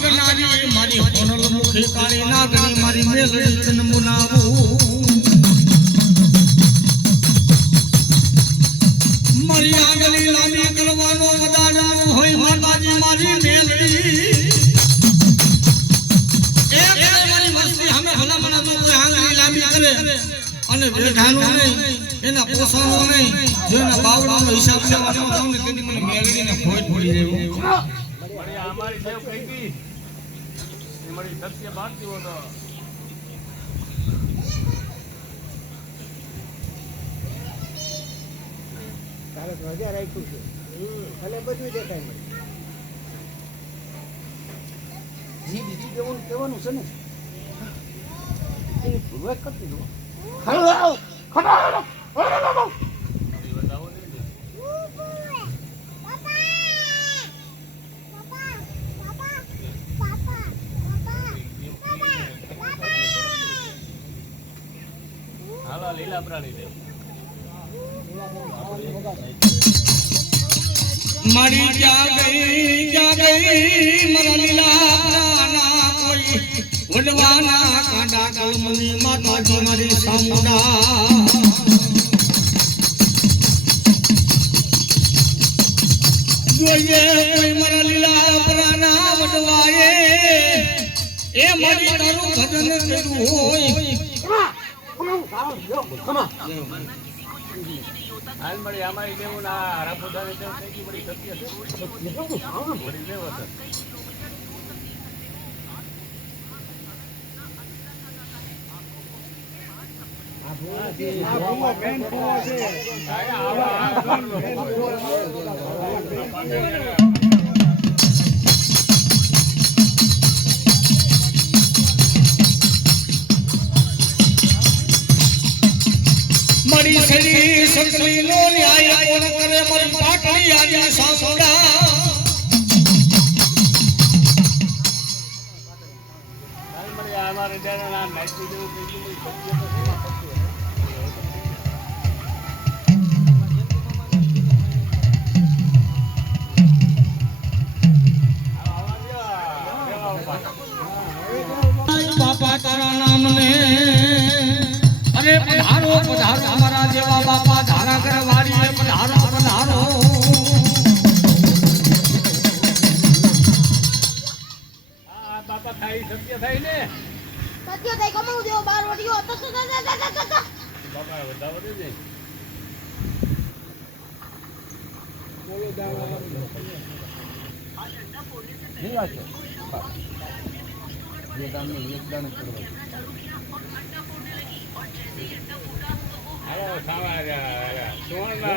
નાગનારી મારી હોનલ મુખે કાળી નાગની મારી મેલડી જન્મ નાવું મારી આગલી લાંબી કરવાનો વદાન હોય માતાજી મારી મેલડી એક મારી મસ્તી અમે ભલા મના તો કોઈ આગલી લાંબી કરે અને વેઢાનું નહીં એના પોસાનું નહીં જેના બાવડાનો હિસાબ લેવાનો તમને તેની મને મેલડીને ખોટ પડી રહ્યો हमारी सेव कही थी हमारी सत्य बात थी वो तो તારે ધ્વજા રાખ્યું છે ભલે બધું દેખાય મને જી બીજી કેવાનું છે ને એ પૂર્વજ કરતી દો ખરો ખરો લીલા પ્રાણી દે મારી ક્યાં ગઈ મારા લીલા પ્રાણા કોઈ વડવાના કાંડા કલમની માતાજી મારી સામુડા જોઈએ કોઈ મારા લીલા પ્રાણા વડવાએ એ મારી તારું ભજન કર્યું હોય હાલ મળી અમારી દેવું ના રાપોદાને દેવ થઈ બડી સત્ય છે બડી દેવ છે મરી સડી સકલી નો ન્યાય કોણ કરે મરી પાટલી આજી સાસુડા હાલ મળી અમારે દેના નામ નાખી દેવું કે સત્ય તો છે બાપા તારા નામને અરે પધારો પધારો અમારા જેવા બાપા ધારા કરવાડી પધારો પધારો આ બાપા થાય સત્ય થાય ને સત્ય થાય કમાવું દેવો બાર વડીઓ તો બાપા વધાવો દે ને બોલો દાવા ની વાત છે ये काम में योगदान करवा अरे सावा सोना